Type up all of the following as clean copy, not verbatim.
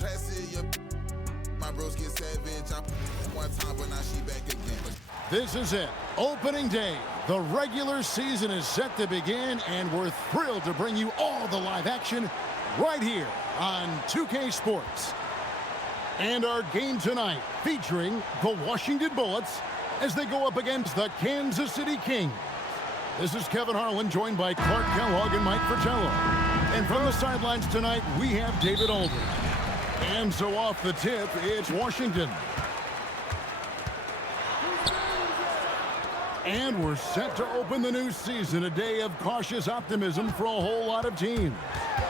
classy, my bros get savage. I one time, but now she back again. This is it. Opening day. The regular season is set to begin, and we're thrilled to bring you all the live action right here on 2K Sports. And our game tonight featuring the Washington Bullets as they go up against the Kansas City Kings. This is Kevin Harlan, joined by Clark Kellogg and Mike Fratello. And from the sidelines tonight, we have David Aldridge. And so off the tip, it's Washington. And we're set to open the new season, a day of cautious optimism for a whole lot of teams.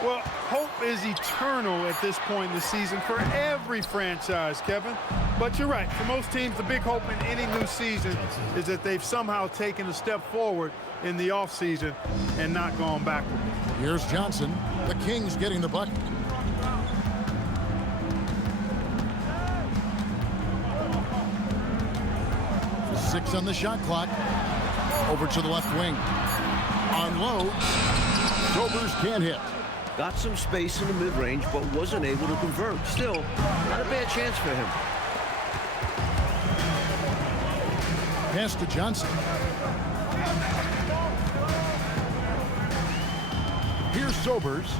Well, hope is eternal at this point in the season for every franchise, Kevin. But you're right. For most teams, the big hope in any new season is that they've somehow taken a step forward in the offseason and not gone backward. Here's Johnson. The Kings getting the bucket. Six on the shot clock. Over to the left wing. Unloads. Sobers can't hit. Got some space in the mid-range, but wasn't able to convert. Still, not a bad chance for him. Pass to Johnson. Here's Sobers.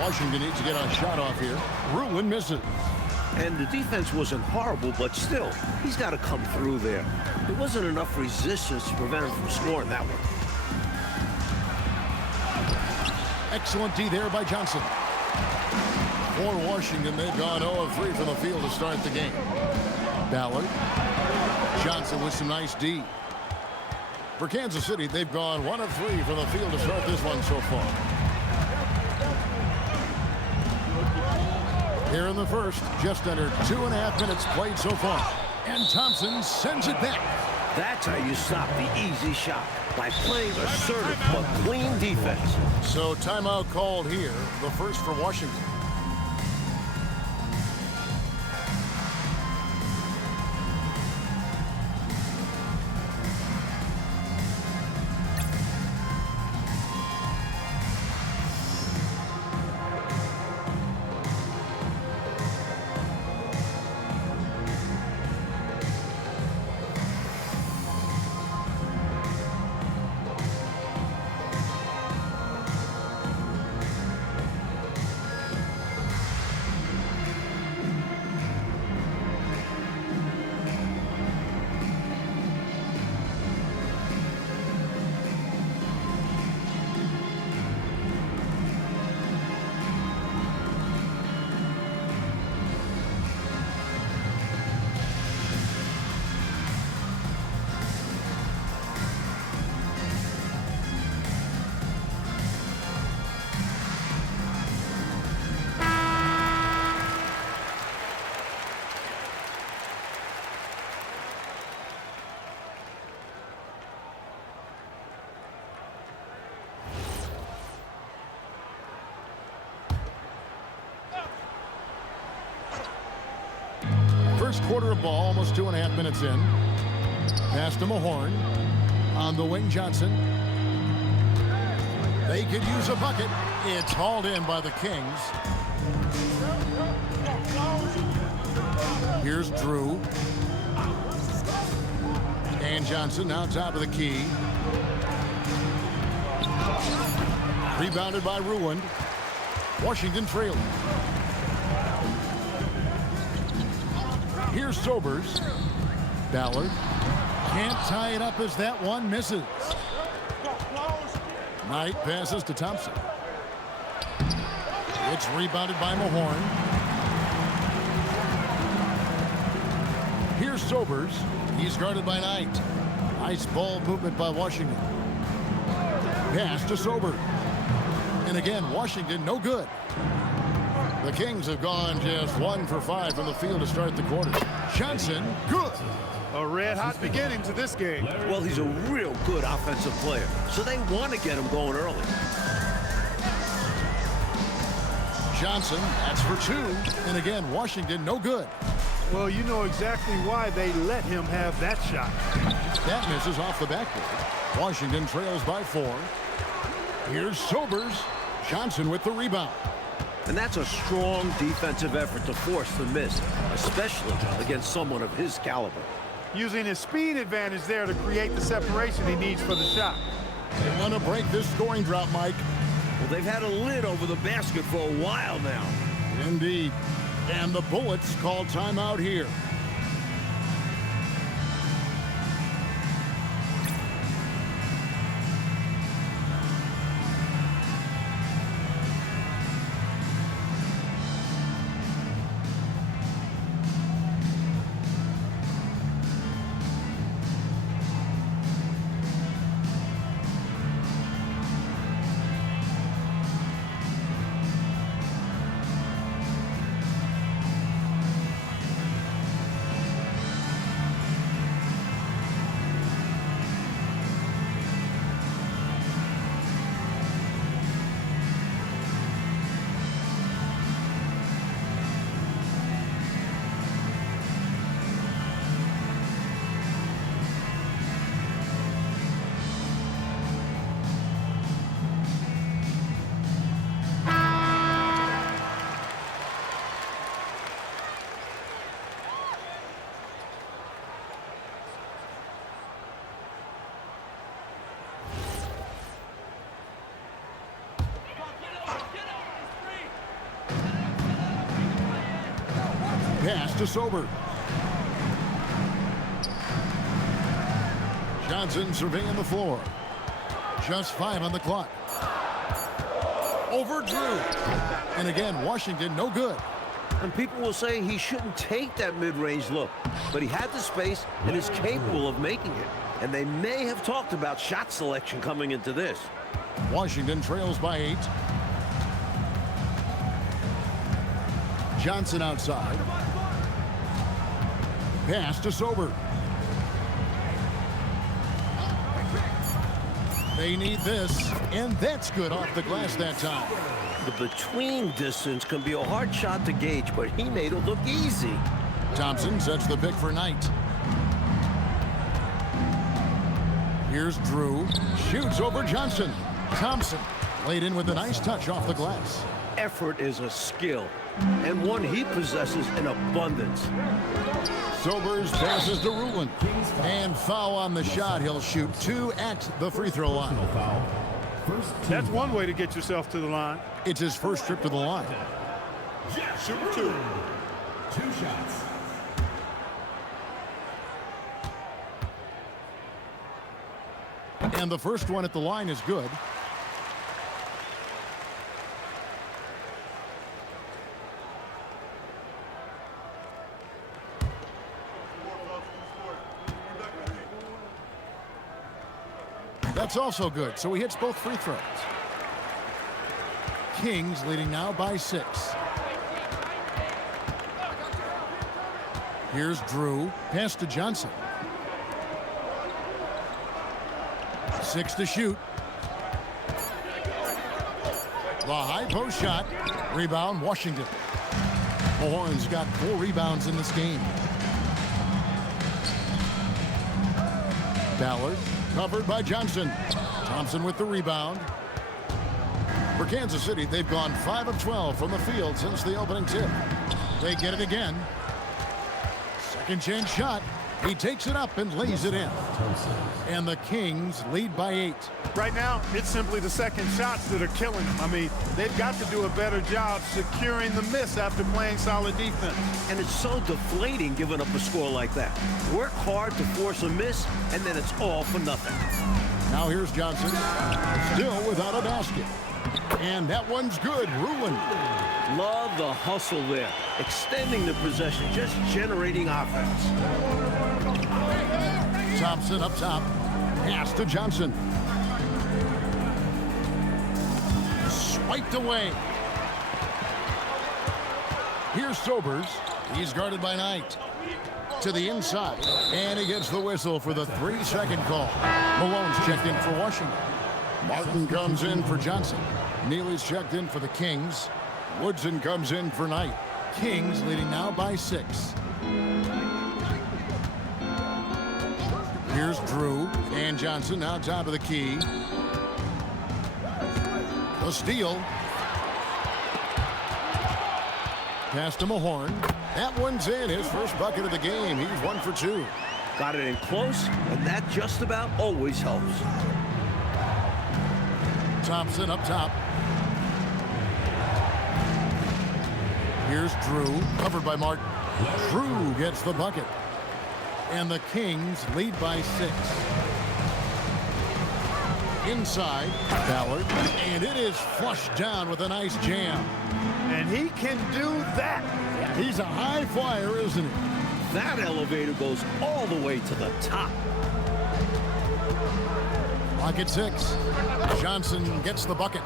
Washington needs to get a shot off here. Ruin misses. And the defense wasn't horrible, but still, he's got to come through there. There wasn't enough resistance to prevent him from scoring that one. Excellent D there by Johnson. For Washington, they've gone 0 of 3 from the field to start the game. Ballard. Johnson with some nice D. For Kansas City, they've gone 1 of 3 from the field to start this one so far. Here in the first, just under 2.5 minutes played so far. And Thompson sends it back. That's how you stop the easy shot, by playing assertive but clean defense. So timeout called here, the first for Washington. First quarter of ball, almost 2.5 minutes in. Pass to Mahorn. On the wing, Johnson. They could use a bucket. It's hauled in by the Kings. Here's Drew. And Johnson now top of the key. Rebounded by Ruin. Washington trailing. Here's Sobers. Ballard can't tie it up as that one misses. Knight passes to Thompson. It's rebounded by Mahorn. Here's Sobers. He's guarded by Knight. Nice ball movement by Washington. Pass to Sobers. And again, Washington no good. The Kings have gone just 1 for 5 from the field to start the quarter. Johnson, good. A red-hot beginning to this game. Well, he's a real good offensive player, so they want to get him going early. Johnson, that's for 2. And again, Washington no good. Well, you know exactly why they let him have that shot. That misses off the backboard. Washington trails by 4. Here's Sobers. Johnson with the rebound. And that's a strong defensive effort to force the miss, especially against someone of his caliber. Using his speed advantage there to create the separation he needs for the shot. They want to break this scoring drought, Mike. Well, they've had a lid over the basket for a while now. Indeed. And the Bullets call timeout here. Pass to Sober. Johnson surveying the floor. Just 5 on the clock. Over Drew. And again, Washington no good. And people will say he shouldn't take that mid-range look, but he had the space and is capable of making it. And they may have talked about shot selection coming into this. Washington trails by 8. Johnson outside. Pass to Sober. They need this, and that's good off the glass that time. The between distance can be a hard shot to gauge, but he made it look easy. Thompson sets the pick for Knight. Here's Drew. Shoots over Johnson. Thompson laid in with a nice touch off the glass. Effort is a skill, and one he possesses in abundance. Sobers passes to Rulin. And foul on the shot. He'll shoot 2 at the free throw line. That's one way to get yourself to the line. It's his first trip to the line. Shoot 2. 2 shots. And the first one at the line is good. That's also good, so he hits both free throws. Kings leading now by 6. Here's Drew. Pass to Johnson. 6 to shoot. The high post shot. Rebound, Washington. The Horns got 4 rebounds in this game. Ballard covered by Johnson. Thompson with the rebound. For Kansas City, they've gone 5 of 12 from the field since the opening tip. They get it again. Second chance shot. He takes it up and lays it in. And the Kings lead by 8. Right now, it's simply the second shots that are killing them. I mean, they've got to do a better job securing the miss after playing solid defense. And it's so deflating giving up a score like that. Work hard to force a miss, and then it's all for nothing. Now here's Johnson. Still without a basket. And that one's good. Rulin. Love the hustle there. Extending the possession, just generating offense. Thompson up top. Pass to Johnson. Swiped away. Here's Sobers. He's guarded by Knight. To the inside. And he gets the whistle for the 3-second call. Malone's checked in for Washington. Martin comes in for Johnson. Neely's checked in for the Kings. Woodson comes in for Knight. Kings leading now by 6. Here's Drew and Johnson now top of the key. The steal, Pass to Mahorn. That one's in. His first bucket of the game. He's 1 for 2. Got it in close, and that just about always helps. Thompson up top. Here's Drew, covered by Martin. Drew gets the bucket. And the Kings lead by 6. Inside, Ballard, and it is flushed down with a nice jam. And he can do that. Yeah, he's a high flyer, isn't he? That elevator goes all the way to the top. Clock at 6. Johnson gets the bucket.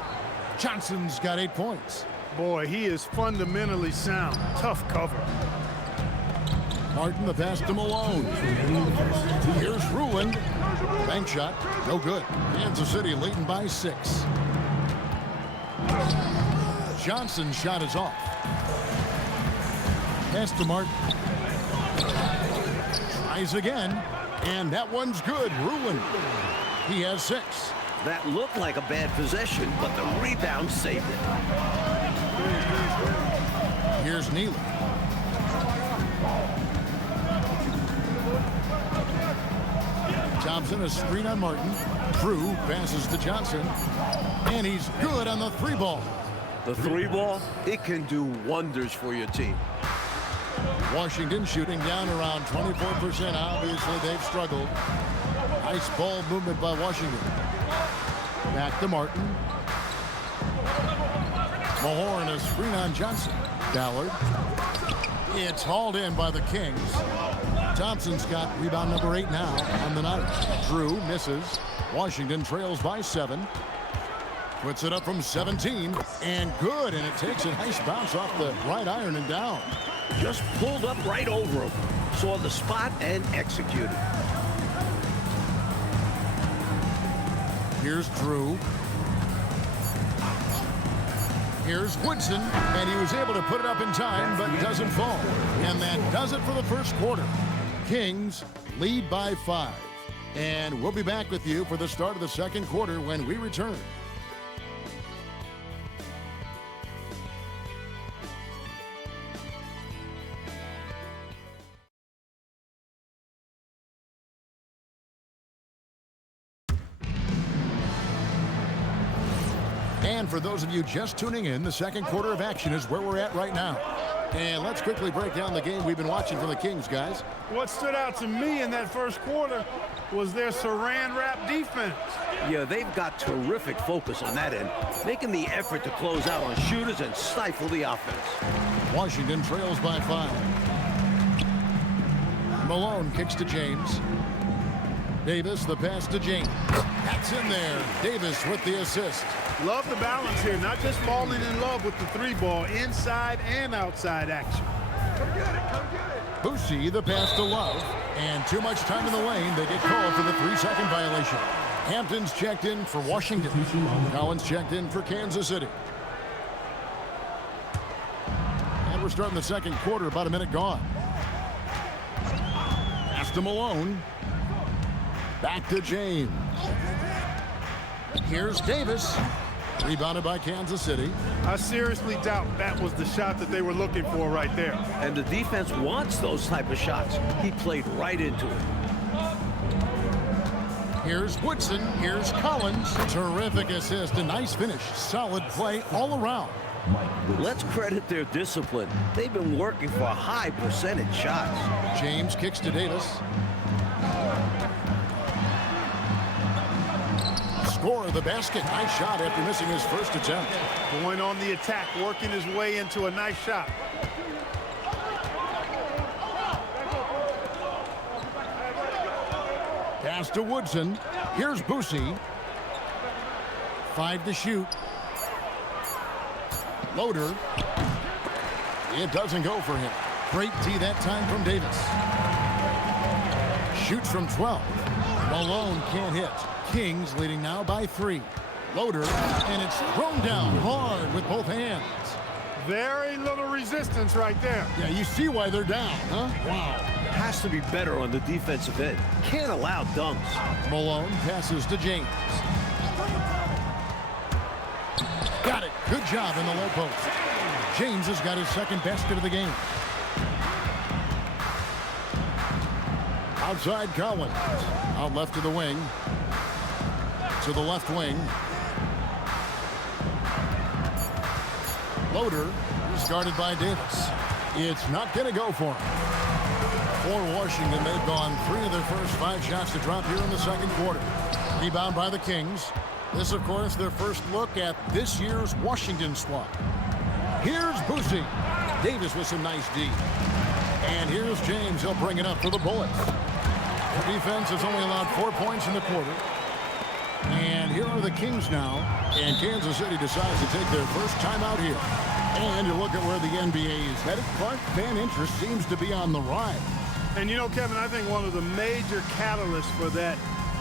Johnson's got 8 points. Boy, he is fundamentally sound. Tough cover. Martin the pass to Malone. Here's Ruland. Bank shot, no good. Kansas City leading by 6. Johnson's shot is off. Pass to Martin. Tries again, and that one's good. Ruland. He has 6. That looked like a bad possession, but the rebound saved it. Here's Neely. Thompson, a screen on Martin. Drew passes to Johnson, and he's good on the 3-ball. The 3-ball, it can do wonders for your team. Washington shooting down around 24%. Obviously, they've struggled. Nice ball movement by Washington. Back to Martin. Mahorn, a screen on Johnson. Ballard. It's hauled in by the Kings. Thompson's got rebound number 8 now on the night. Drew misses. Washington trails by 7. Puts it up from 17, and good, and it takes a nice bounce off the right iron and down. Just pulled up right over him. Saw the spot and executed. Here's Drew. Here's Woodson, and he was able to put it up in time, but doesn't fall. And that does it for the first quarter. Kings lead by 5. And we'll be back with you for the start of the second quarter when we return. And for those of you just tuning in, the second quarter of action is where we're at right now. And let's quickly break down the game we've been watching from the Kings, guys. What stood out to me in that first quarter was their saran wrap defense. Yeah, they've got terrific focus on that end, making the effort to close out on shooters and stifle the offense. Washington trails by 5. Malone kicks to James. Davis, the pass to James. That's in there. Davis with the assist. Love the balance here, not just falling in love with the 3-ball, inside and outside action. Come get it, come get it. Boosie, the pass to Love. And too much time in the lane. They get called for the 3-second violation. Hampton's checked in for Washington. Collins checked in for Kansas City. And we're starting the second quarter, about a minute gone. Pass to Malone. Back to James. Here's Davis. Rebounded by Kansas City. I seriously doubt that was the shot that they were looking for right there. And the defense wants those type of shots. He played right into it. Here's Woodson. Here's Collins. Terrific assist. A nice finish. Solid play all around. Let's credit their discipline. They've been working for high percentage shots. James kicks to Davis. Score the basket. Nice shot after missing his first attempt. Going on the attack, working his way into a nice shot. Pass to Woodson. Here's Boosie. 5 to shoot. Loader. It doesn't go for him. Great D that time from Davis. Shoots from 12. Malone can't hit. Kings leading now by 3. Loader, and it's thrown down hard with both hands. Very little resistance right there. Yeah, you see why they're down, huh? Wow. Has to be better on the defensive end. Can't allow dunks. Malone passes to James. Got it. Good job in the low post. James has got his second basket of the game. Outside Collins. Out left to the wing. To the left wing. Loader is guarded by Davis. It's not going to go for him. For Washington, they've gone 3 of their first 5 shots to drop here in the second quarter. Rebound by the Kings. This, of course, their first look at this year's Washington squad. Here's Boosie. Davis with some nice D. And here's James. He'll bring it up for the Bullets. The defense has only allowed 4 points in the quarter. And here are the Kings now. And Kansas City decides to take their first timeout here. And you look at where the NBA is headed. Clark, fan interest seems to be on the rise. And you know, Kevin, I think one of the major catalysts for that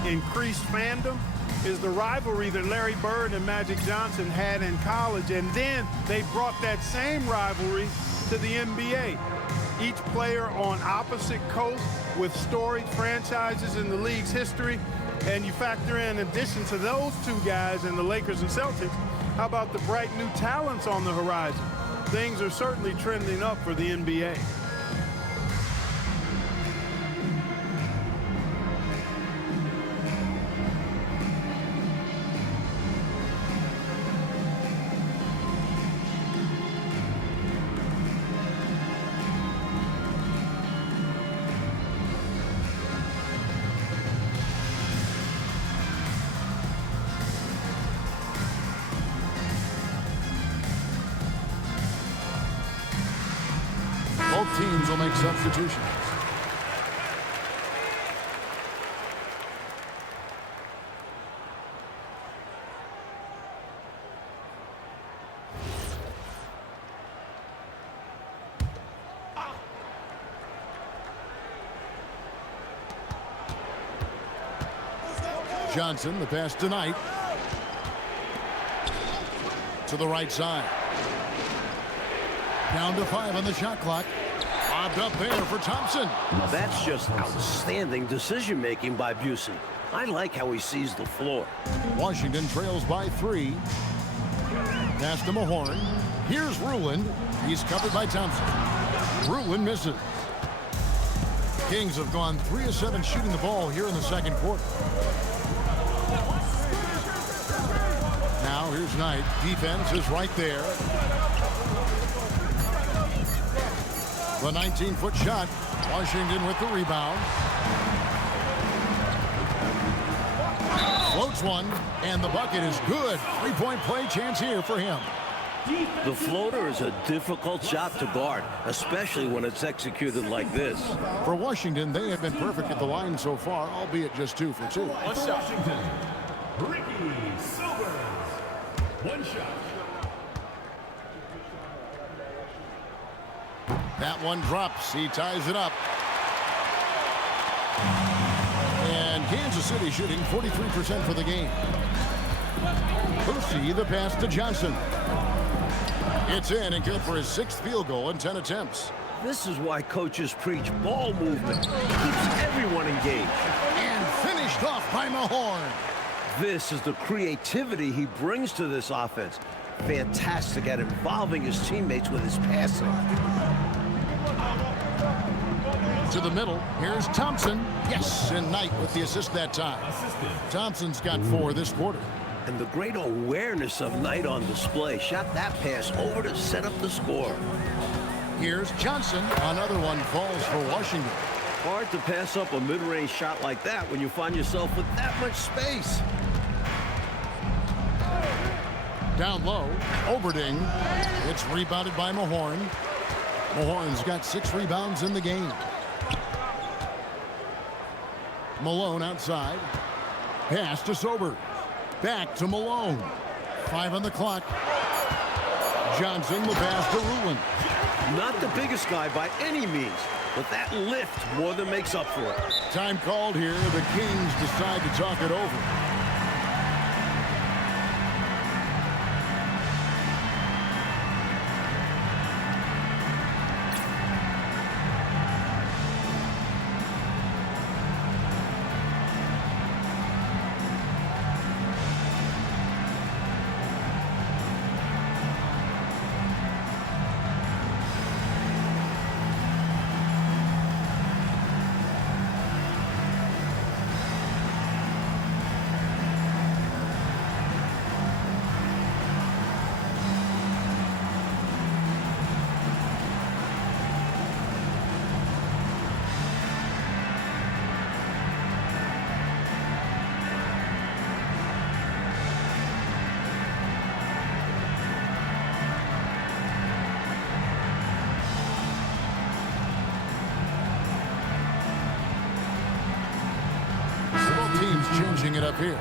increased fandom is the rivalry that Larry Bird and Magic Johnson had in college. And then they brought that same rivalry to the NBA. Each player on opposite coasts with storied franchises in the league's history. And you factor in addition to those two guys and the Lakers and Celtics, how about the bright new talents on the horizon? Things are certainly trending up for the NBA. Both teams will make substitutions. Johnson, the pass tonight. To the right side. Down to 5 on the shot clock. Bobbed up there for Thompson. That's just outstanding decision-making by Busey. I like how he sees the floor. Washington trails by 3. Pass to Mahorn. Here's Ruland. He's covered by Thompson. Ruland misses. Kings have gone 3 of 7 shooting the ball here in the second quarter. Now here's Knight. Defense is right there. The 19-foot shot. Washington with the rebound. Floats one, and the bucket is good. 3-point play chance here for him. The floater is a difficult shot to guard, especially when it's executed like this. For Washington, they have been perfect at the line so far, albeit just 2 for 2. Washington, Ricky Silvers. 1 shot. That one drops. He ties it up. And Kansas City shooting 43% for the game. Boosie, the pass to Johnson. It's in and good for his 6th field goal in 10 attempts. This is why coaches preach ball movement. It keeps everyone engaged. And finished off by Mahorn. This is the creativity he brings to this offense. Fantastic at involving his teammates with his passing. To the middle. Here's Thompson. Yes, and Knight with the assist that time. Thompson's got 4 this quarter. And the great awareness of Knight on display. Shot that pass over to set up the score. Here's Johnson. Another one falls for Washington. Hard to pass up a mid-range shot like that when you find yourself with that much space. Down low. Oberding. It's rebounded by Mahorn. Mahorn's got 6 rebounds in the game. Malone outside. Pass to Sobers. Back to Malone. 5 on the clock. Johnson, the pass to Ruland. Not the biggest guy by any means, but that lift more than makes up for it. Time called here. The Kings decide to talk it over. Changing it up here.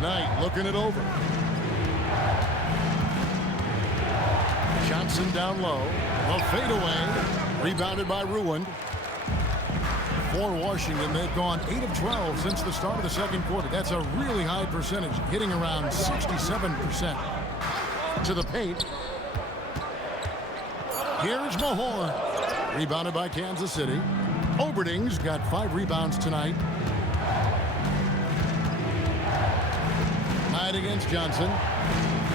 Knight looking it over. Johnson down low. A fadeaway. Rebounded by Ruined. For Washington, they've gone 8 of 12 since the start of the second quarter. That's a really high percentage, hitting around 67%. To the paint. Here's Mahorn. Rebounded by Kansas City. Oberding's got 5 rebounds tonight. Knight against Johnson.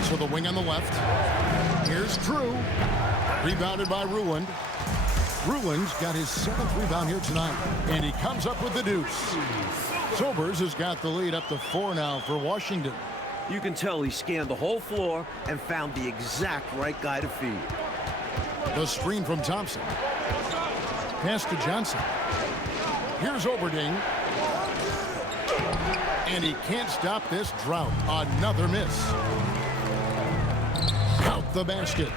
So the wing on the left. Here's Drew. Rebounded by Ruined. Ruin's got his 7th rebound here tonight. And he comes up with the deuce. Sobers has got the lead up to 4 now for Washington. You can tell he scanned the whole floor and found the exact right guy to feed. The screen from Thompson. Pass to Johnson. Here's Oberding. And he can't stop this drought. Another miss. Out the basket.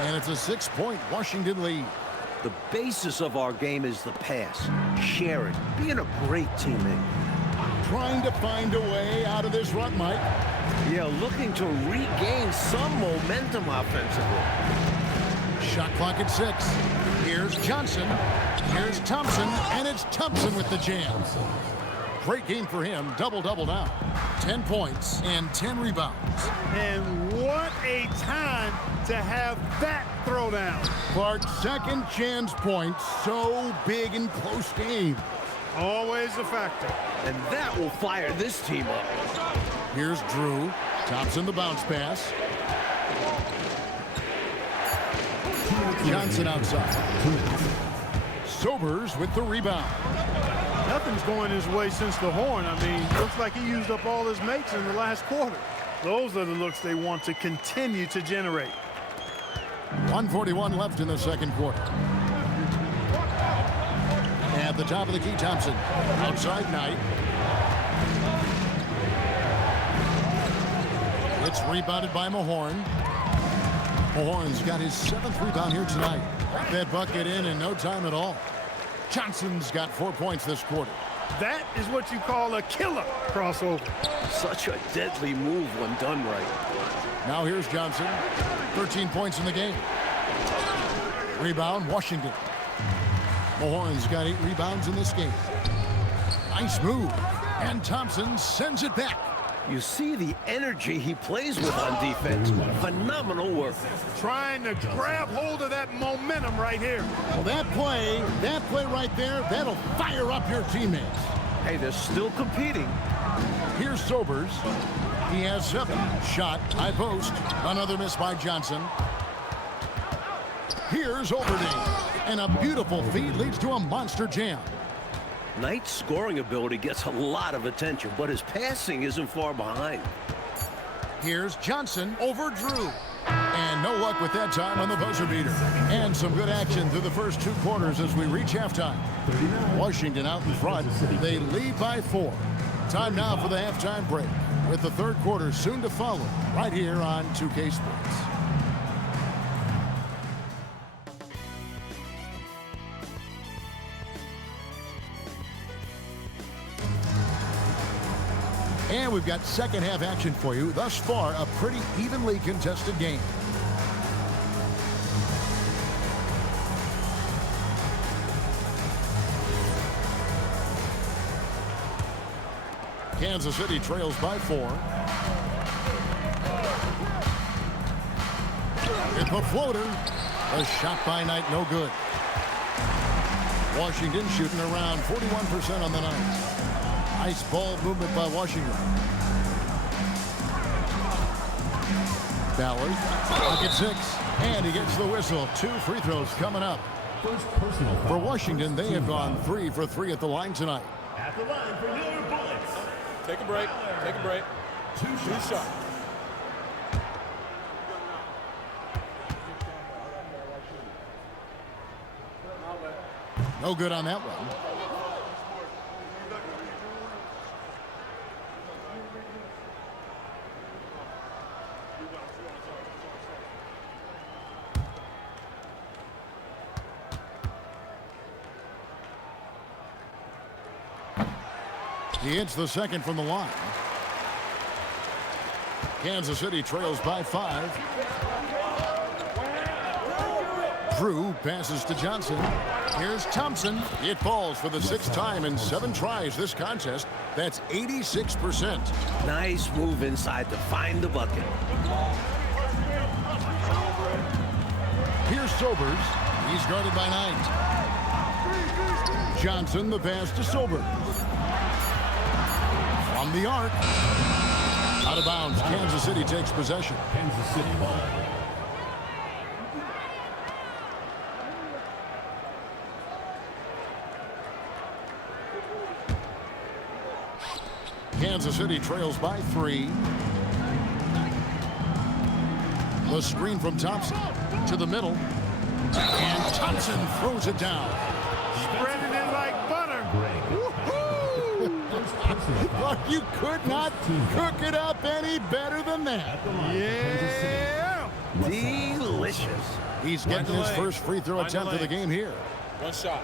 And it's a 6-point Washington lead. The basis of our game is the pass, sharing, being a great teammate. Trying to find a way out of this rut, Mike. Yeah, looking to regain some momentum offensively. Shot clock at 6. Here's Johnson. Here's Thompson. And it's Thompson with the jam. Great game for him. Double-double now. 10 points and 10 rebounds. And what a time to have that throwdown. Clark's second chance point. So big in close games. Always a factor. And that will fire this team up. Here's Drew. Thompson the bounce pass. Johnson outside. Sobers with the rebound. Nothing's going his way since the horn. I mean, looks like he used up all his mates in the last quarter. Those are the looks they want to continue to generate. 1:41 left in the second quarter. At the top of the key, Thompson. Outside Knight. It's rebounded by Mahorn. Mahorn's got his 7th rebound here tonight. Got that bucket in no time at all. Johnson's got 4 points this quarter. That is what you call a killer crossover. Such a deadly move when done right. Now here's Johnson. 13 points in the game. Rebound, Washington. Mahorn's got 8 rebounds in this game. Nice move. And Thompson sends it back. You see the energy he plays with on defense. Phenomenal work. Trying to grab hold of that momentum right here. Well, that play right there, that'll fire up your teammates. Hey, they're still competing. Here's Sobers. He has 7. Shot, high post. Another miss by Johnson. Here's Oberding. And a beautiful feed leads to a monster jam. Knight's scoring ability gets a lot of attention, but his passing isn't far behind. Here's Johnson over Drew. And no luck with that time on the buzzer beater. And some good action through the first 2 quarters as we reach halftime. Washington out in front. They lead by 4. Time now for the halftime break, with the third quarter soon to follow right here on 2K Sports. And we've got second half action for you. Thus far, a pretty evenly contested game. Kansas City trails by 4. It's a floater. A shot by Knight, no good. Washington shooting around 41% on the night. Nice ball movement by Washington. Ballard, pocket 6, and he gets the whistle. 2 free throws coming up. First personal foul. For Washington, they have gone 3 for 3 at the line tonight. At the line for your Bullets. Take a break. Take a break. Two shots. No good on that one. He hits the second from the line. Kansas City trails by 5. Drew passes to Johnson. Here's Thompson. It falls for the 6th time in 7 tries this contest. That's 86%. Nice move inside to find the bucket. Here's Sobers. He's guarded by Knight. Johnson, the pass to Sobers. From the arc. Out of bounds. Kansas City takes possession. Kansas City ball. Kansas City trails by 3. The screen from Thompson to the middle. And Thompson throws it down. Spreading it like butter. But you could not cook it up any better than that. Yeah. Delicious. He's getting his first free throw attempt of the game here. One shot.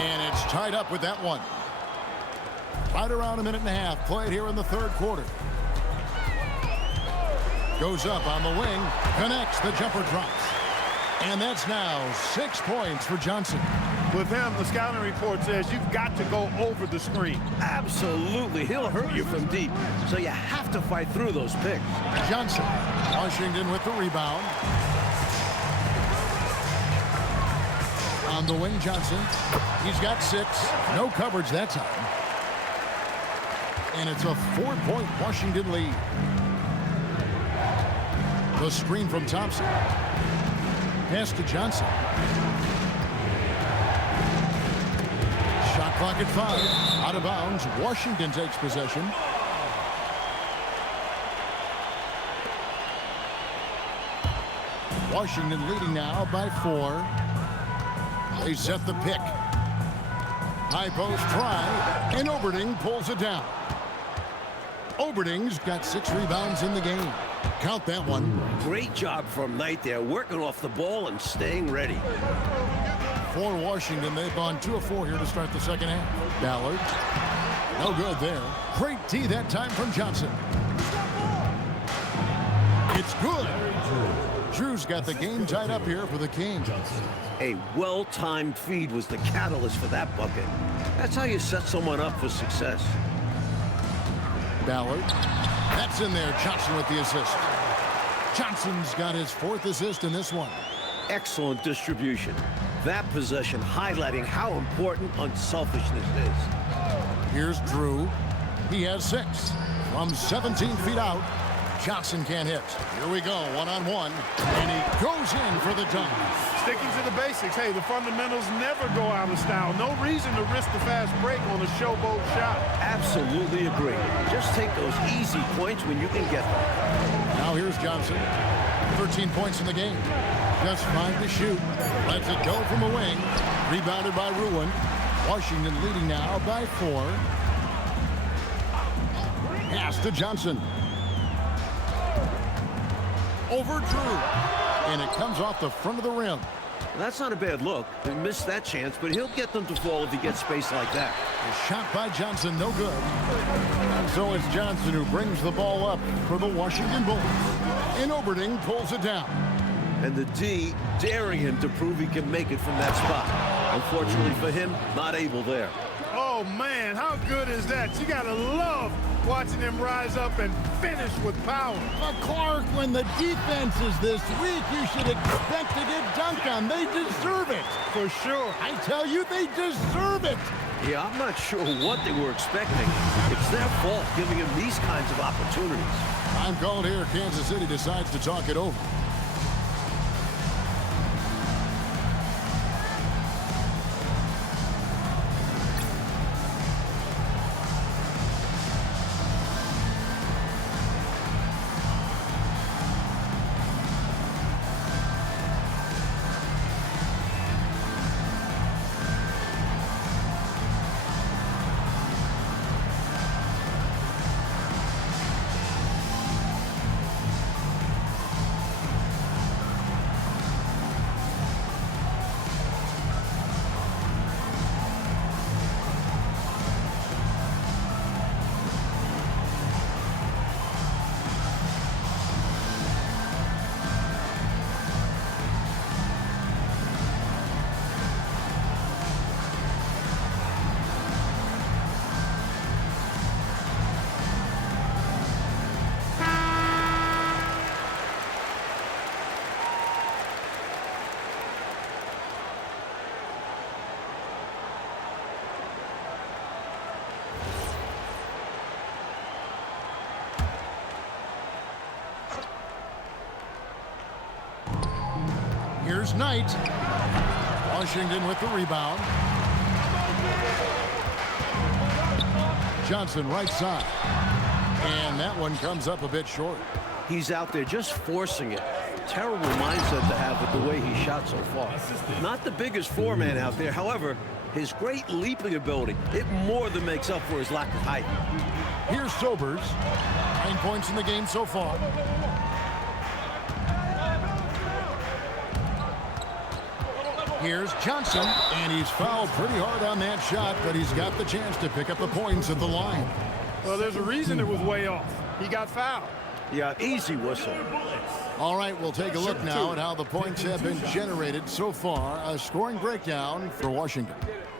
And it's tied up with that one. Right around a minute and a half played here in the 3rd quarter. Goes up on the wing, connects, the jumper drops. And that's now 6 points for Johnson. With him, the scouting report says you've got to go over the screen. Absolutely. He'll hurt you from deep. So you have to fight through those picks. Johnson, Washington with the rebound. On the wing, Johnson. He's got 6. No coverage that time. And it's a 4-point Washington lead. The screen from Thompson. Pass to Johnson. Shot clock at 5. Out of bounds. Washington takes possession. Washington leading now by 4. They set the pick. High post try, and Oberding pulls it down. Oberding's got 6 rebounds in the game. Count that one. Great job from Knight there, working off the ball and staying ready. For Washington, they've gone 2 of 4 here to start the second half. Ballard, no good there. Great D that time from Johnson. It's good. Drew's got the game tied up here for the Kings. A well-timed feed was the catalyst for that bucket. That's how you set someone up for success. Ballard, that's in there. Johnson with the assist. Johnson's got his 4th assist in this one. Excellent distribution. That possession highlighting how important unselfishness is. Here's Drew. He has 6. From 17 feet out, Johnson can't hit. Here we go, one-on-one. And he goes in for the dunk. Sticking to the basics. Hey, the fundamentals never go out of style. No reason to risk the fast break on a showboat shot. Absolutely agree. Just take those easy points when you can get them. Now here's Johnson. 13 points in the game. Just 5 to shoot. Lets it go from the wing. Rebounded by Ruin. Washington leading now by 4. Pass to Johnson. Over Drew. And it comes off the front of the rim. That's not a bad look. He missed that chance, but he'll get them to fall if he gets space like that. A shot by Johnson, no good. And so it's Johnson who brings the ball up for the Washington Bulls. And Oberding pulls it down. And the D daring him to prove he can make it from that spot. Unfortunately for him, not able there. Oh, man, how good is that? You got to love watching him rise up and finish with power. But Clark, when the defense is this weak, you should expect to get dunked on. They deserve it. For sure. I tell you, they deserve it. Yeah, I'm not sure what they were expecting. It's their fault giving him these kinds of opportunities. I'm called here. Kansas City decides to talk it over. Here's Knight. Washington with the rebound. Johnson right side. And that one comes up a bit short. He's out there just forcing it. Terrible mindset to have with the way he shot so far. Not the biggest four-man out there. However, his great leaping ability, it more than makes up for his lack of height. Here's Sobers. 9 points in the game so far. Here's Johnson, and he's fouled pretty hard on that shot, but he's got the chance to pick up the points at the line. Well, there's a reason it was way off. He got fouled. Yeah, easy whistle. All right, we'll take a look now at how the points have been generated so far. A scoring breakdown for Washington.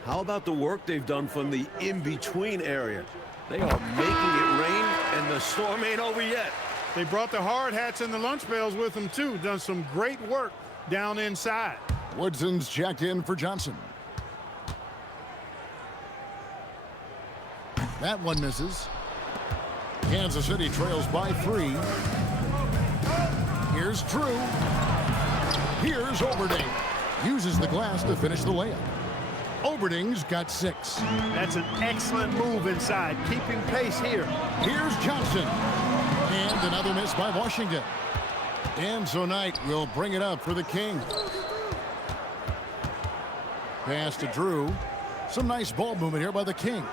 How about the work they've done from the in-between area? They are making it rain, and the storm ain't over yet. They brought the hard hats and the lunch pails with them, too. Done some great work down inside. Woodson's checked in for Johnson. That one misses. Kansas City trails by 3. Here's Drew. Here's Oberding. Uses the glass to finish the layup. Oberding's got 6. That's an excellent move inside, keeping pace here. Here's Johnson. And another miss by Washington. And so Knight will bring it up for the Kings. Pass to Drew. Some nice ball movement here by the Kings.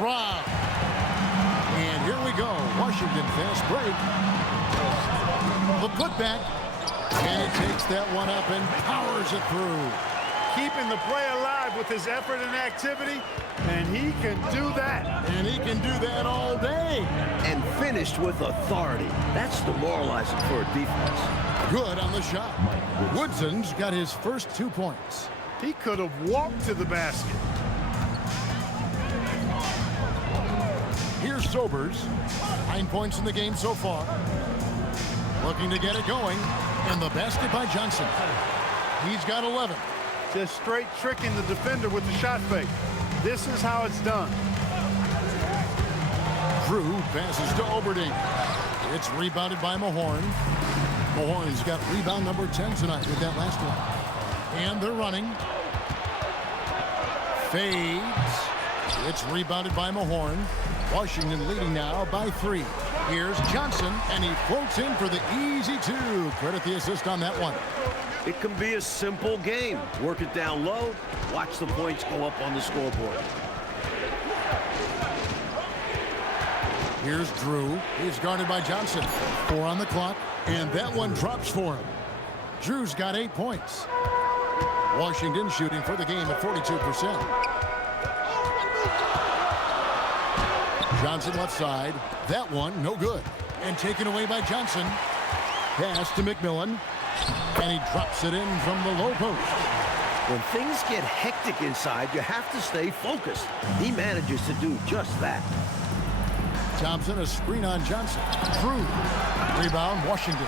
Rob. And here we go. Washington fast break. The putback. And he takes that one up and powers it through. Keeping the play alive with his effort and activity, and he can do that. And he can do that all day. And finished with authority. That's demoralizing for a defense. Good on the shot. Woodson's got his first 2 points. He could have walked to the basket. Here's Sobers. 9 points in the game so far. Looking to get it going. And the basket by Johnson. He's got 11. Just straight tricking the defender with the shot fake. This is how it's done. Drew passes to Oberding. It's rebounded by Mahorn. Mahorn's got rebound number 10 tonight with that last one. And they're running. Fades. It's rebounded by Mahorn. Washington leading now by 3. Here's Johnson, and he floats in for the easy 2. Credit the assist on that one. It can be a simple game. Work it down low, watch the points go up on the scoreboard. Here's Drew. He's guarded by Johnson. 4 on the clock, and that one drops for him. Drew's got 8 points. Washington shooting for the game at 42%. Johnson left side. That one, no good. And taken away by Johnson. Pass to McMillan. And he drops it in from the low post. When things get hectic inside, you have to stay focused. He manages to do just that. Thompson, a screen on Johnson. Drew. Rebound, Washington.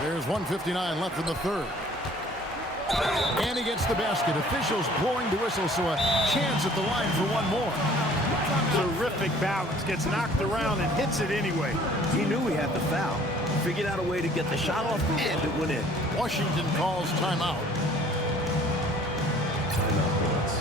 There's 1:59 left in the third. And he gets the basket. Officials blowing the whistle, so a chance at the line for one more. Terrific balance. Gets knocked around and hits it anyway. He knew he had the foul. Figured out a way to get the shot off, and it went in. Washington calls timeout. Timeout Bullets.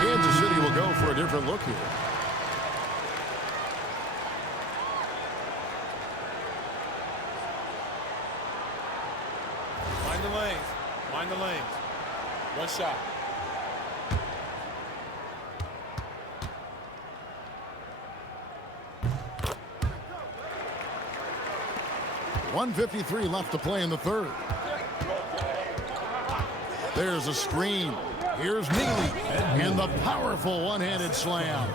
Kansas City will go for a different look here. Mind the lanes. Mind the lanes. One shot. 1:53 left to play in the third. There's a screen. Here's Neely. And the powerful one-handed slam.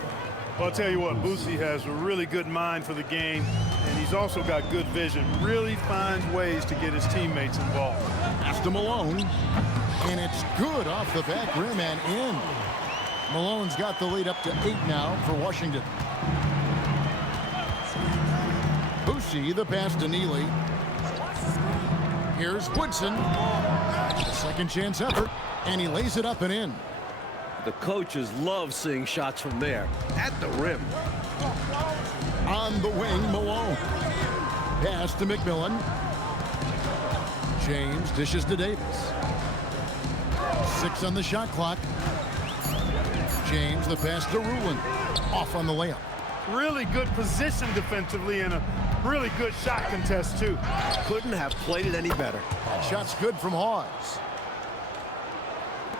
Well, I'll tell you what, Boosie has a really good mind for the game, and he's also got good vision. Really finds ways to get his teammates involved. Pass to Malone. And it's good off the back rim and in. Malone's got the lead up to 8 now for Washington. Boosie, the pass to Neely. Here's Woodson. Second chance effort, and he lays it up and in. The coaches love seeing shots from there, at the rim. On the wing, Malone. Pass to McMillan. James dishes to Davis. 6 on the shot clock. James, the pass to Rulin. Off on the layup. Really good position defensively and a really good shot contest, too. Couldn't have played it any better. Shot's good from Hawes.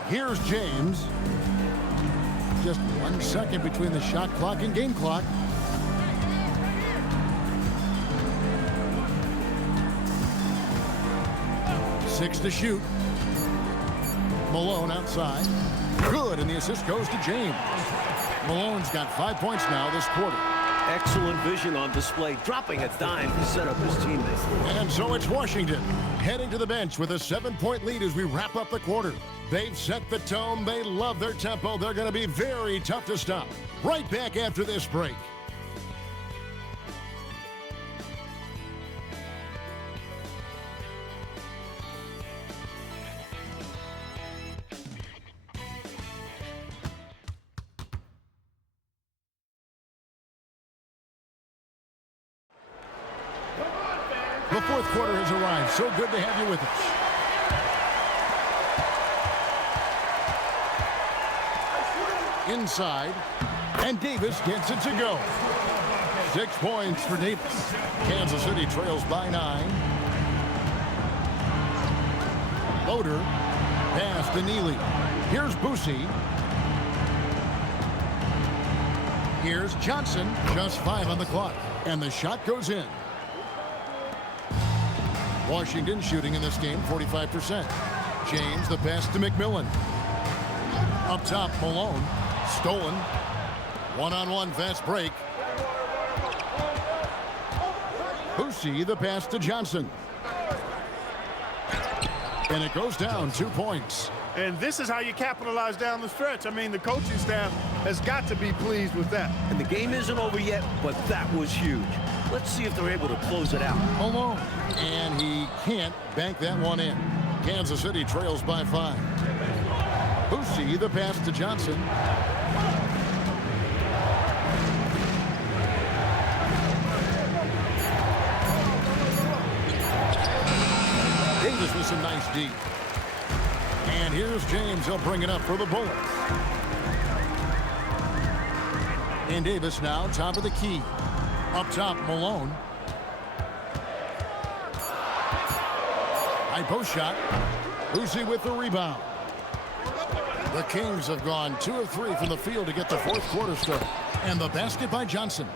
Here's James. Just 1 second between the shot clock and game clock. Six to shoot. Malone outside. Good, and the assist goes to James. Malone's got 5 points now this quarter. Excellent vision on display, dropping a dime to set up his teammates. And so it's Washington heading to the bench with a 7-point lead as we wrap up the quarter. They've set the tone. They love their tempo. They're going to be very tough to stop. Right back after this break. The fourth quarter has arrived. So good to have you with us. Inside, and Davis gets it to go. 6 points for Davis. Kansas City trails by 9. Loader, pass to Neely. Here's Boosie. Here's Johnson, just 5 on the clock, and the shot goes in. Washington shooting in this game 45%. James, the pass to McMillan. Up top, Malone. Stolen. One-on-one fast break. Boosie, the pass to Johnson. And it goes down 2 points. And this is how you capitalize down the stretch. I mean, the coaching staff has got to be pleased with that. And the game isn't over yet, but that was huge. Let's see if they're able to close it out. Malone. And he can't bank that one in. Kansas City trails by 5. Boosie, the pass to Johnson. Davis with some nice D. And here's James. He'll bring it up for the Bullets. And Davis now top of the key. Up top, Malone. High post shot. Boosie with the rebound. The Kings have gone 2 of 3 from the field to get the fourth quarter started. And the basket by Johnson.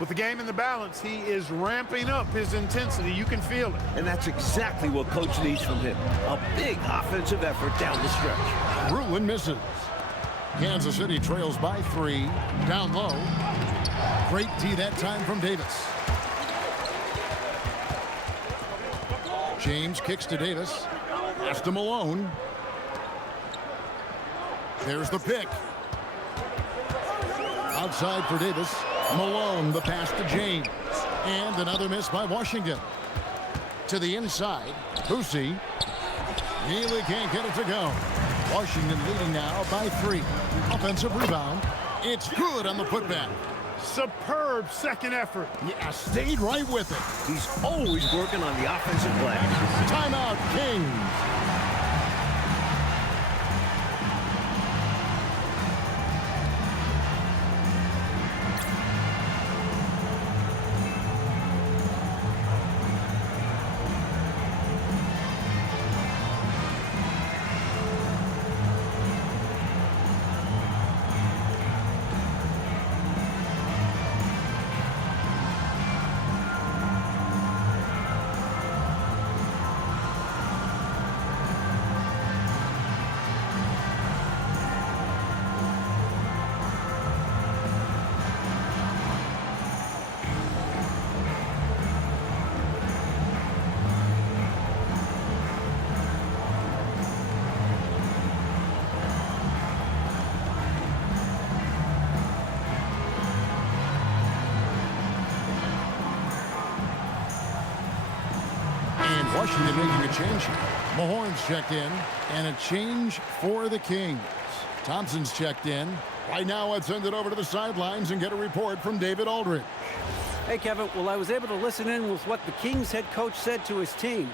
With the game in the balance, he is ramping up his intensity. You can feel it. And that's exactly what coach needs from him. A big offensive effort down the stretch. Rulin misses. Kansas City trails by 3. Down low. Great D that time from Davis. James kicks to Davis. Pass to Malone. There's the pick. Outside for Davis. Malone, the pass to James. And another miss by Washington. To the inside, Boosie. Neely can't get it to go. Washington leading now by 3. Offensive rebound. It's good on the putback. Superb second effort. Yeah, stayed right with it. He's always working on the offensive glass. Timeout, Kings. Washington making a change here. Mahorn's checked in, and a change for the Kings. Thompson's checked in. Right now, let's send it over to the sidelines and get a report from David Aldridge. Hey, Kevin. Well, I was able to listen in with what the Kings head coach said to his team.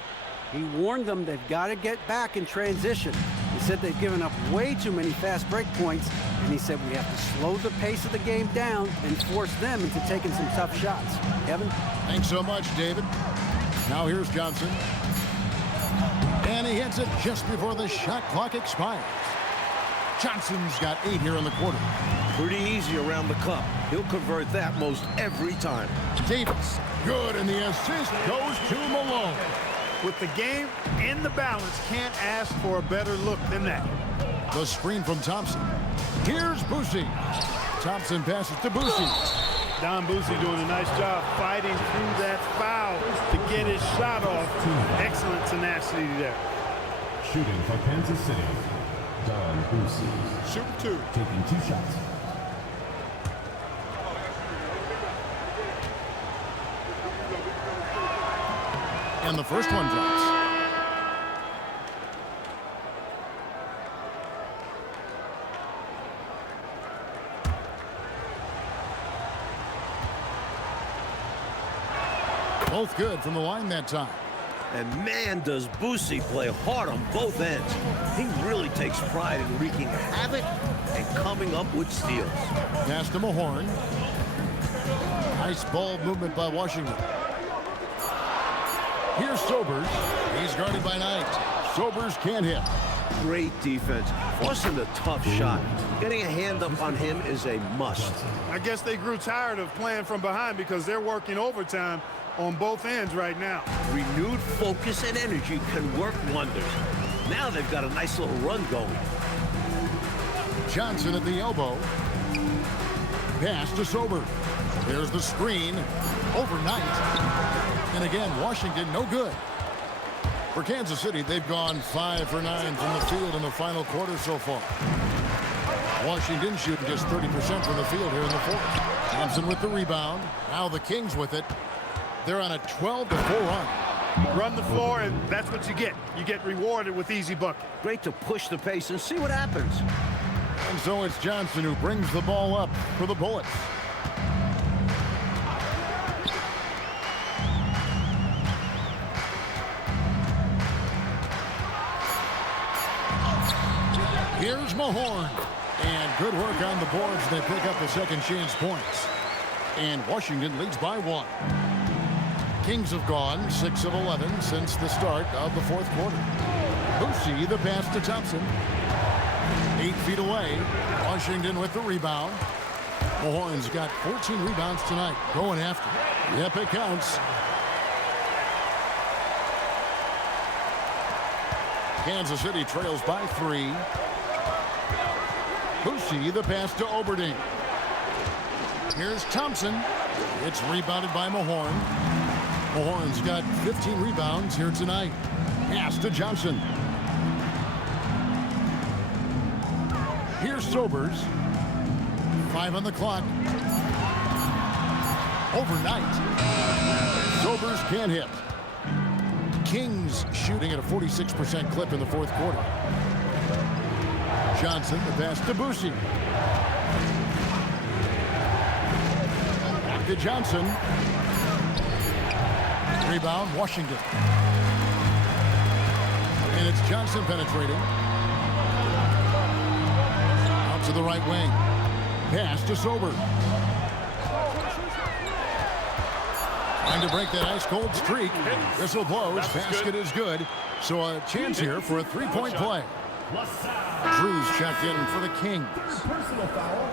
He warned them they've got to get back in transition. He said they've given up way too many fast break points, and he said we have to slow the pace of the game down and force them into taking some tough shots. Kevin? Thanks so much, David. Now here's Johnson. And he hits it just before the shot clock expires. Johnson's got 8 here in the quarter. Pretty easy around the cup. He'll convert that most every time. Davis, good, and the assist goes to Malone. With the game in the balance, can't ask for a better look than that. The screen from Thompson. Here's Boosie. Thompson passes to Boosie. Don Boosie doing a nice job fighting through that foul to get his shot off. Excellent tenacity there. Shooting for Kansas City, Don Boosie. Shooting 2. Taking 2 shots. And the first one drops. Both good from the line that time. And man, does Boosie play hard on both ends. He really takes pride in wreaking havoc and coming up with steals. Pass to Mahorn. Nice ball movement by Washington. Here's Sobers. He's guarded by Knight. Sobers can't hit. Great defense. Forcing a tough shot. Getting a hand up on him is a must. I guess they grew tired of playing from behind because they're working overtime on both ends right now. Renewed focus and energy can work wonders. Now they've got a nice little run going. Johnson at the elbow. Pass to Sobers. There's the screen. Overnight. And again, Washington no good. For Kansas City, they've gone 5 for 9 from the field in the final quarter so far. Washington shooting just 30% from the field here in the fourth. Thompson with the rebound. Now the Kings with it. They're on a 12-4 run. Run the floor, and that's what you get. You get rewarded with easy bucket. Great to push the pace and see what happens. And so it's Johnson who brings the ball up for the Bullets. Here's Mahorn. And good work on the boards. They pick up the second chance points. And Washington leads by 1. Kings have gone 6 of 11 since the start of the fourth quarter. Boosie, the pass to Thompson. 8 feet away. Washington with the rebound. Mahorn's got 14 rebounds tonight. Going after. Yep, it counts. Kansas City trails by 3. Boosie, the pass to Oberding. Here's Thompson. It's rebounded by Mahorn. Mahorn's got 15 rebounds here tonight. Pass to Johnson. Here's Sobers. 5 on the clock. Overnight. Sobers can't hit. Kings shooting at a 46% clip in the fourth quarter. Johnson, the pass to Boosie. Back to Johnson. Rebound, Washington. And it's Johnson penetrating. Out to the right wing. Pass to Sober. Trying to break that ice-cold streak. Whistle blows. Basket is good. So a chance here for a three-point play. Drew's checked in for the Kings. Personal foul.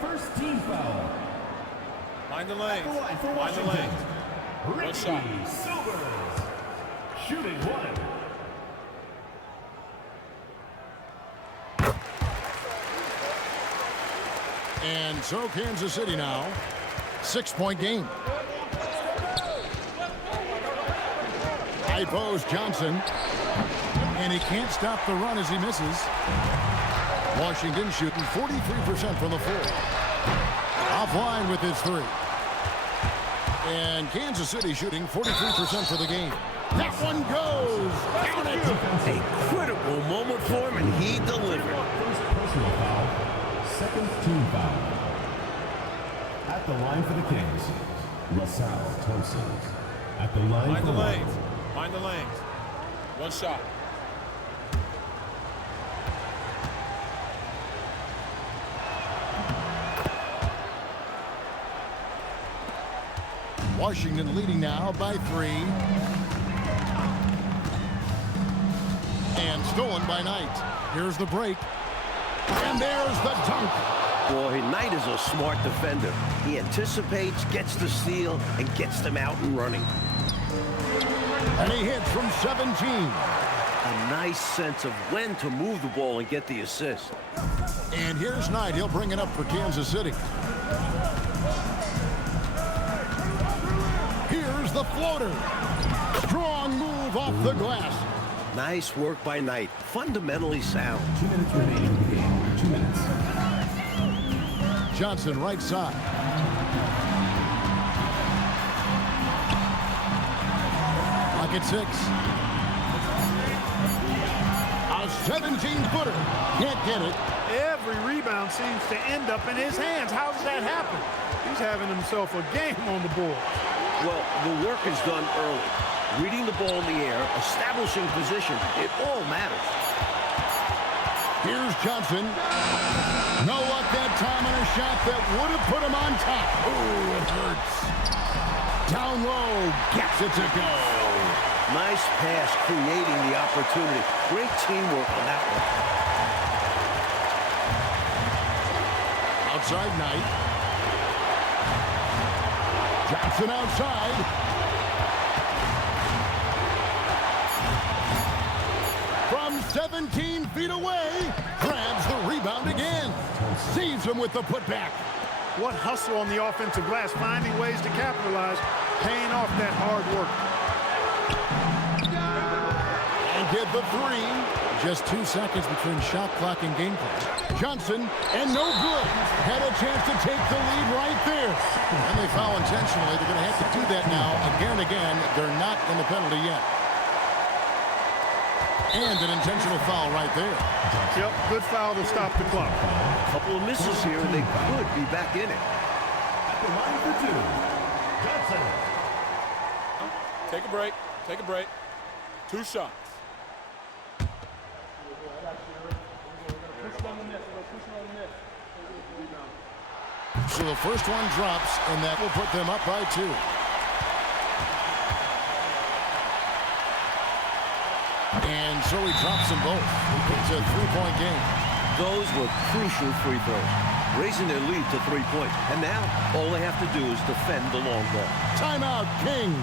First team foul. Mind the lane. For Mind the Washington. lane. One shot. Silvers. Shooting 1. And so Kansas City now. 6-point game. High post Johnson. And he can't stop the run as he misses. Washington shooting 43% from the floor. Offline with his 3. And Kansas City shooting 43% for the game. That one goes. Count it. A critical moment for him, and he delivered. First personal foul. Second team foul. At the line for the Kings, LaSalle Thompson. At the line Mind for the the lanes. Mind the lanes. One shot. Washington leading now by 3. And stolen by Knight. Here's the break. And there's the dunk. Boy, Knight is a smart defender. He anticipates, gets the steal, and gets them out and running. And he hits from 17. A nice sense of when to move the ball and get the assist. And here's Knight. He'll bring it up for Kansas City. Here's the floater. Strong move off the glass. Nice work by Knight. Fundamentally sound. 2 minutes remaining in the game. 2 minutes. Johnson right side. Pocket 6. A 17-footer. Can't get it. Every rebound seems to end up in his hands. How does that happen? He's having himself a game on the board. Well, the work is done early. Reading the ball in the air, establishing position, it all matters. Here's Johnson. No luck that time on a shot that would have put him on top. Ooh, it hurts. Down low, gets it to go. Nice pass, creating the opportunity. Great teamwork on that one. Outside Knight. Johnson outside. From 17 feet away, grabs the rebound again. Sees him with the putback. What hustle on the offensive glass, finding ways to capitalize, paying off that hard work. And get the 3. Just 2 seconds between shot clock and game clock. Johnson, and no good. Had a chance to take the lead right there. And they foul intentionally. They're going to have to do that now again and again. They're not in the penalty yet. And an intentional foul right there. Yep, good foul to stop the clock. A couple of misses here, and they could be back in it. At the line for 2, Johnson. Take a break. Take a break. 2 shots. So the first one drops, and that will put them up by 2. And so he drops them both. It's a 3-point game. Those were crucial free throws, raising their lead to 3 points. And now all they have to do is defend the long ball. Timeout, Kings.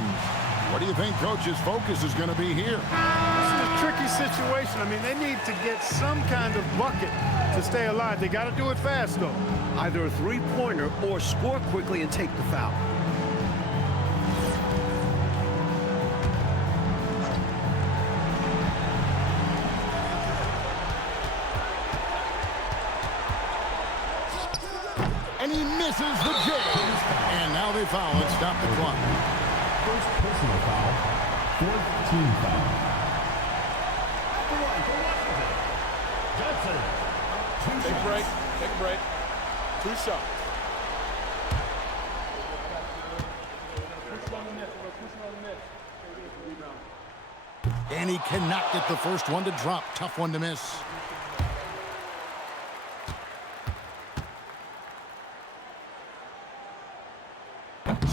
What do you think Coach's focus is going to be here? This is a tricky situation. I mean, they need to get some kind of bucket to stay alive. They got to do it fast, though. Either a three-pointer or score quickly and take the foul. And he misses the J. And now they foul and stop the clock. First personal foul. Fourth team foul. At the line for Washington, Johnson. 2 Take a shots. break. Take a break. 2 shots. And he cannot get the first one to drop. Tough one to miss.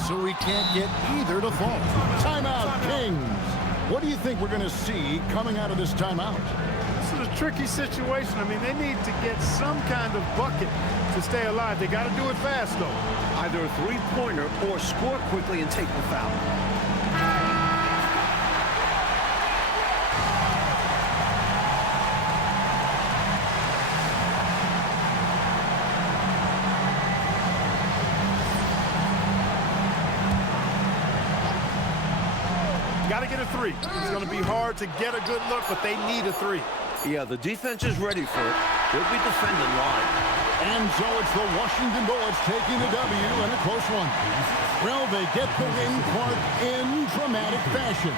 So he can't get either to fall. Timeout, Kings. What do you think we're going to see coming out of this timeout? This is a tricky situation. I mean, they need to get some kind of bucket to stay alive. They got to do it fast, though. Either a three-pointer or score quickly and take the foul. Got to get a 3. It's going to be hard to get a good look, but they need a 3. Yeah, the defense is ready for it. They'll be defending line. And so it's the Washington Bullets taking the W in a close one. Well, they get the win, Clark, in dramatic fashion.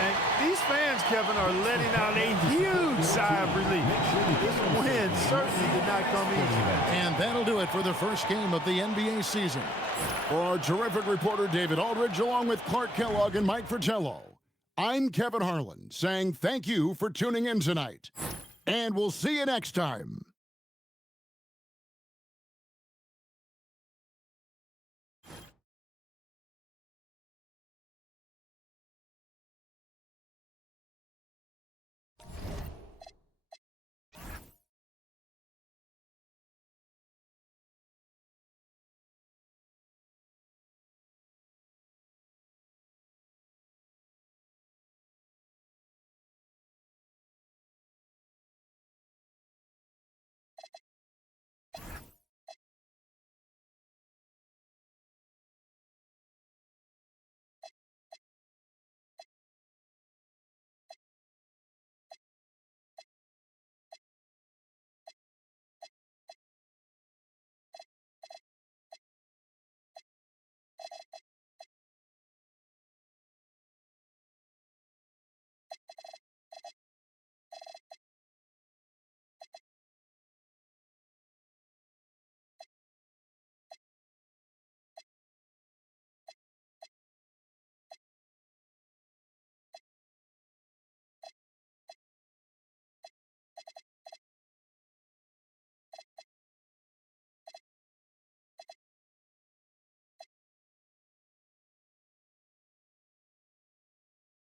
And these fans, Kevin, are letting out a huge sigh of relief. This win certainly did not come easy. And that'll do it for the first game of the NBA season. For our terrific reporter, David Aldridge, along with Clark Kellogg and Mike Fratello, I'm Kevin Harlan saying thank you for tuning in tonight. And we'll see you next time.